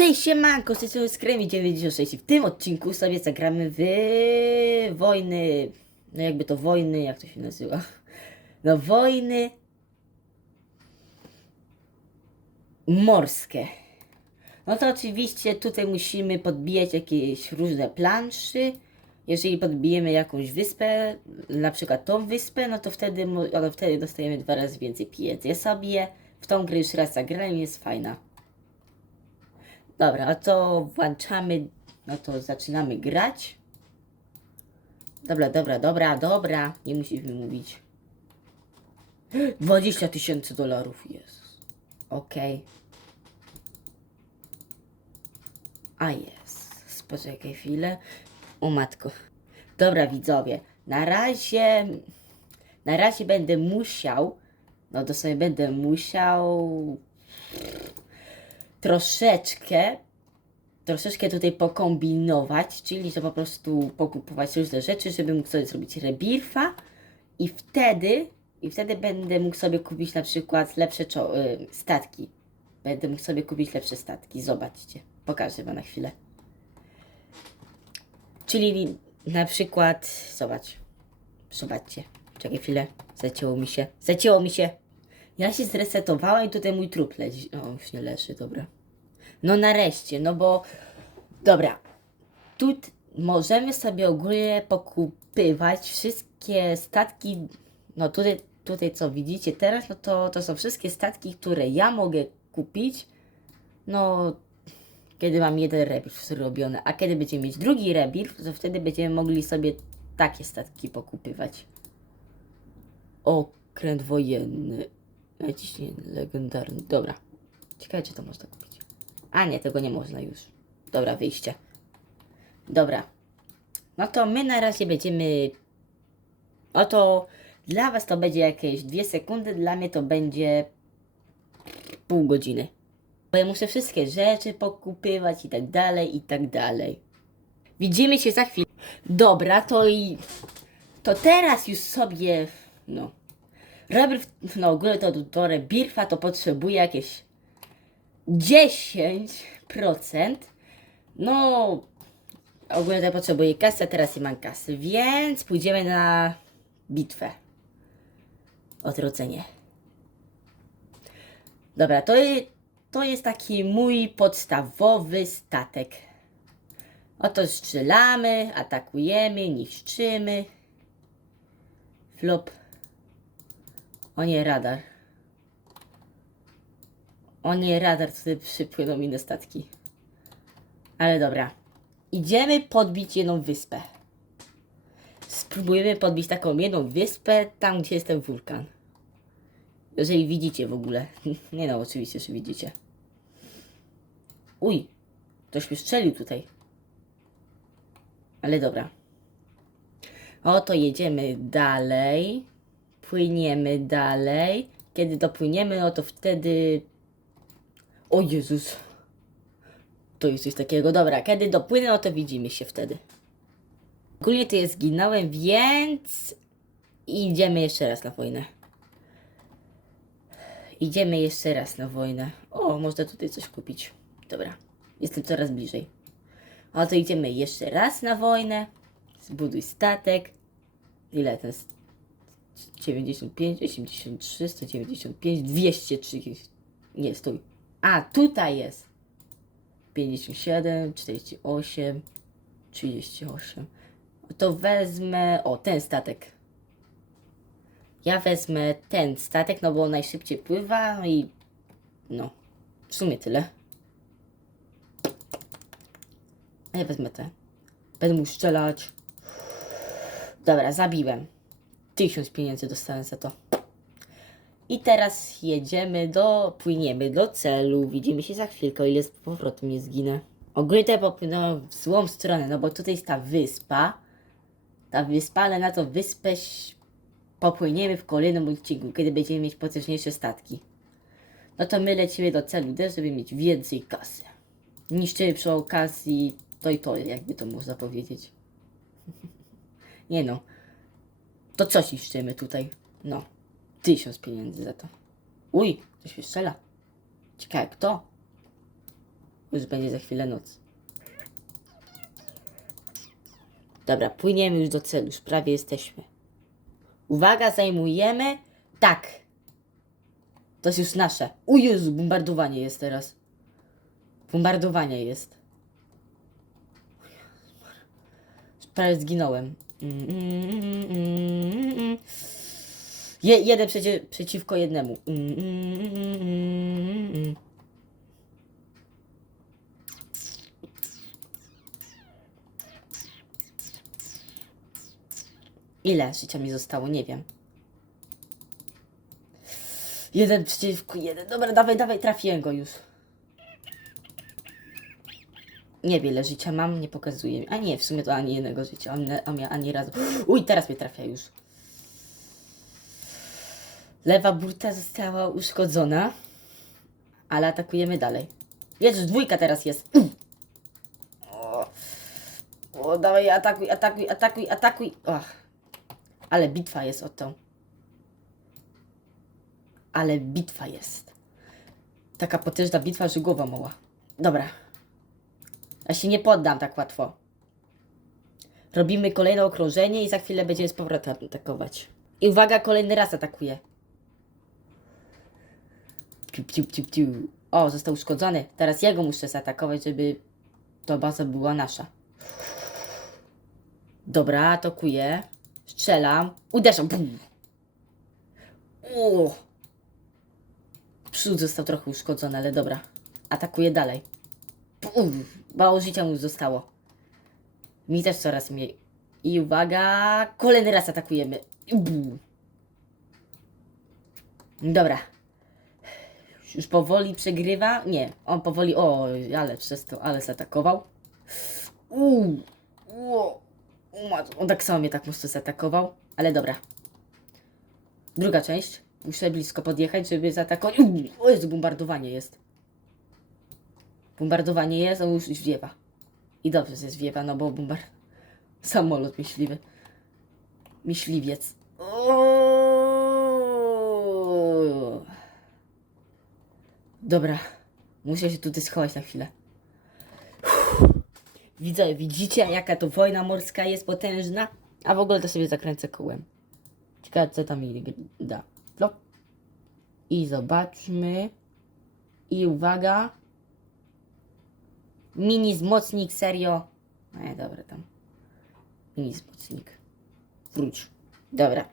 Cześć, siemanko, z tej strony Skremi 96 i w tym odcinku sobie zagramy w wojny, no jakby to wojny, jak to się nazywa? No wojny morskie. No to oczywiście tutaj musimy podbijać jakieś różne planszy. Jeżeli podbijemy jakąś wyspę, na przykład tą wyspę, no to wtedy, no wtedy dostajemy dwa razy więcej pieniędzy. Ja sobie w tą grę już raz zagrałem, jest fajna. Dobra, a to włączamy, no to zaczynamy grać. Dobra, dobra, dobra, dobra, nie musisz mi mówić. 20 tysięcy dolarów jest. Okej. A jest. Poczekaj chwilę. O matko. Dobra widzowie, na razie, na razie będę musiał, no to sobie będę musiał troszeczkę, troszeczkę tutaj pokombinować, czyli że po prostu pokupować różne rzeczy, żeby mógł sobie zrobić rebirfa i wtedy, i wtedy będę mógł sobie kupić na przykład lepsze y, statki. Będę mógł sobie kupić lepsze statki, zobaczcie. Pokażę wam na chwilę. Czyli na przykład, zobacz, zobaczcie. Czekaj chwilę, zacięło mi się, zacięło mi się. Ja się zresetowałem i tutaj mój trup leci. O, już nie leży, dobra. No nareszcie, no bo... Dobra. Tu możemy sobie ogólnie pokupywać wszystkie statki... No tutaj, tutaj co widzicie teraz, no to, to są wszystkie statki, które ja mogę kupić. No, kiedy mam jeden rebirth zrobiony, a kiedy będziemy mieć drugi rebirth, to wtedy będziemy mogli sobie takie statki pokupywać. Okręt wojenny. Naciśnięty, legendarny. Dobra. Ciekawe, czy to można kupić. A nie, tego nie można już. Dobra, wyjście. Dobra. No to my na razie będziemy. Oto dla Was to będzie jakieś dwie sekundy, dla mnie to będzie pół godziny. Bo ja muszę wszystkie rzeczy pokupywać i tak dalej, i tak dalej. Widzimy się za chwilę. Dobra, to i. To teraz już sobie. No. Robert, no ogólnie to do Rebirfa to potrzebuje jakieś 10%. No, ogólnie to potrzebuję kasy, a teraz nie mam kasy, więc pójdziemy na bitwę. Odrodzenie. Dobra, to, to jest taki mój podstawowy statek. Oto strzelamy, atakujemy, niszczymy. Flop. O nie, radar. O nie, radar, tutaj przypłyną mi na statki. Ale dobra. Idziemy podbić jedną wyspę. Spróbujemy podbić taką jedną wyspę, tam gdzie jest ten wulkan. Jeżeli widzicie w ogóle. Nie no, oczywiście, że widzicie. Uj, ktoś mnie strzelił tutaj. Ale dobra. Oto jedziemy dalej. Płyniemy dalej. Kiedy dopłyniemy, no to wtedy. O Jezus. To jest coś takiego. Dobra, kiedy dopłynę, no to widzimy się wtedy. Ogólnie to ja zginąłem, więc. Idziemy jeszcze raz na wojnę. Idziemy jeszcze raz na wojnę. O, można tutaj coś kupić. Dobra, jestem coraz bliżej. A to idziemy jeszcze raz na wojnę. Zbuduj statek. Ile ten s- 95, 83, 195, 230. Nie, stój. A, tutaj jest. 57, 48, 38. To wezmę. O, ten statek. Ja wezmę ten statek, no bo on najszybciej pływa i. No. W sumie tyle. A ja wezmę ten. Będę mógł strzelać. Dobra, zabiłem. Tysiąc pieniędzy dostałem za to. I teraz jedziemy do, płyniemy do celu. Widzimy się za chwilkę, o ile z powrotem nie zginę. Ogólnie popłynąłem w złą stronę, no bo tutaj jest ta wyspa. Ta wyspa, ale na to wyspę popłyniemy w kolejnym odcinku, kiedy będziemy mieć potężniejsze statki. No to my lecimy do celu D, żeby mieć więcej kasy. Niszczymy przy okazji to i to, jakby to można powiedzieć. Nie no. To coś niszczymy tutaj. No. Tysiąc pieniędzy za to. Uj, ktoś mnie strzela. Ciekawe kto? Już będzie za chwilę noc. Dobra, płyniemy już do celu, już prawie jesteśmy. Uwaga, zajmujemy. Tak. To jest już nasze. O Jezu, bombardowanie jest teraz. Bombardowanie jest. Prawie zginąłem. Je, jeden przecie, przeciwko jednemu. Ile życia mi zostało? Nie wiem. Jeden przeciwko jeden. Dobra, dawaj, dawaj, trafiłem go już. Niewiele życia mam, nie pokazuje mi. A nie, w sumie to ani jednego życia. On, ani razu. Uj, teraz mnie trafia już. Lewa burta została uszkodzona, ale atakujemy dalej. Jezus, dwójka teraz jest. O, o dawaj, atakuj, atakuj, atakuj, atakuj. Ale bitwa jest o to. Ale bitwa jest. Taka potężna bitwa, że głowa mała. Dobra. Ja się nie poddam tak łatwo. Robimy kolejne okrążenie i za chwilę będziemy z powrotem atakować. I uwaga, kolejny raz atakuje. Piu, piu, piu, piu. O, został uszkodzony. Teraz jego muszę zaatakować, żeby to baza była nasza. Dobra, atakuję. Strzelam. Uderzam. Przód został trochę uszkodzony, ale dobra. Atakuję dalej. Bum. Mało życia mu zostało. Mi też coraz mniej. I uwaga, kolejny raz atakujemy. Dobra. Już powoli przegrywa. Nie, on powoli. O, ale przez to, ale zaatakował. Uuu. Ło. On tak samo mnie tak mocno zaatakował. Ale dobra. Druga część. Muszę blisko podjechać, żeby zaatakować. O Jezu, bombardowanie jest. Bombardowanie jest, on już zwiewa. I dobrze, że zwiewa, no bo bombard... Samolot myśliwy. Myśliwiec. O! Dobra. Muszę się tutaj schować na chwilę. Widzę, widzicie jaka to wojna morska jest potężna? A w ogóle to sobie zakręcę kołem. Ciekawe co tam mi da. Flop. I zobaczmy. I uwaga. Mini wzmocnik, serio. Nie, dobra tam. Mini wzmocnik. Wróć. Dobra.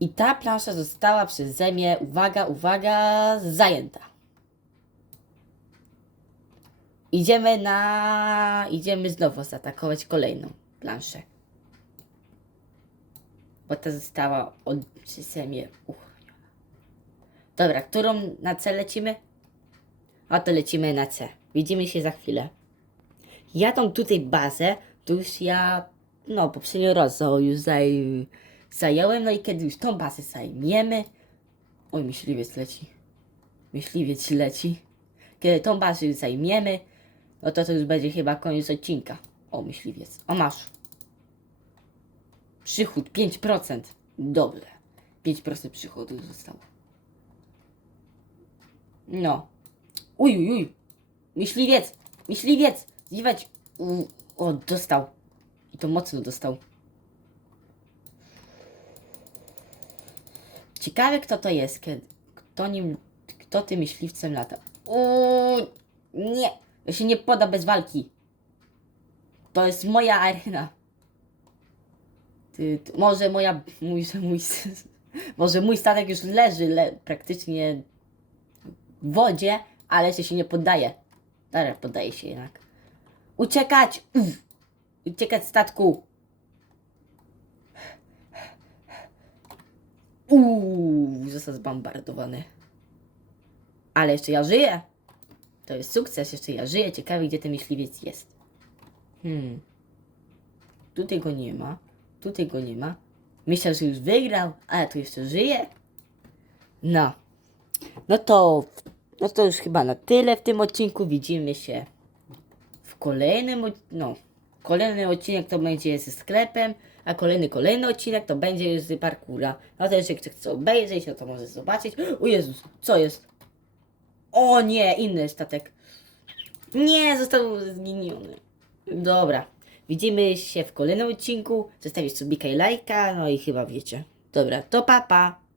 I ta plansza została przeze mnie, uwaga, uwaga, zajęta. Idziemy na. Idziemy znowu zaatakować kolejną planszę. Bo ta została od przeze mnie uchroniona. Dobra, którą na C lecimy? A to lecimy na C. Widzimy się za chwilę. Ja tą tutaj bazę, to już ja, no poprzednio raz już zaj, zająłem, no i kiedy już tą bazę zajmiemy, oj myśliwiec leci, myśliwiec leci, kiedy tą bazę już zajmiemy, no to to już będzie chyba koniec odcinka. O myśliwiec, o masz. Przychód 5%, dobrze, 5% przychodu zostało. No, uj, uj, uj. Myśliwiec! Myśliwiec! Zdziwać! U, o, dostał. I to mocno dostał. Ciekawe kto to jest, kiedy, kto nim, kto tym myśliwcem lata. Uuu, nie! Ja się nie poda bez walki. To jest moja arena. Ty, ty, może moja, mój, mój, może mój statek już leży le, praktycznie w wodzie, ale jeszcze się nie poddaje. Dobra, poddaje się jednak. Uciekać! Uf. Uciekać statku! Uuu, został zbombardowany. Ale jeszcze ja żyję. To jest sukces, jeszcze ja żyję. Ciekawe, gdzie ten myśliwiec jest. Hmm. Tutaj go nie ma. Tutaj go nie ma. Myślał, że już wygrał, ale tu jeszcze żyje. No. No to, no to już chyba na tyle w tym odcinku. Widzimy się w kolejnym, no, kolejny odcinek to będzie ze sklepem, a kolejny, kolejny odcinek to będzie już z parkura. No to jeżeli ktoś chce obejrzeć, no to może zobaczyć. O Jezus, co jest? O nie, inny statek. Nie, został zginiony. Dobra. Widzimy się w kolejnym odcinku. Zostawić subika i lajka, no i chyba wiecie. Dobra, to papa. Pa.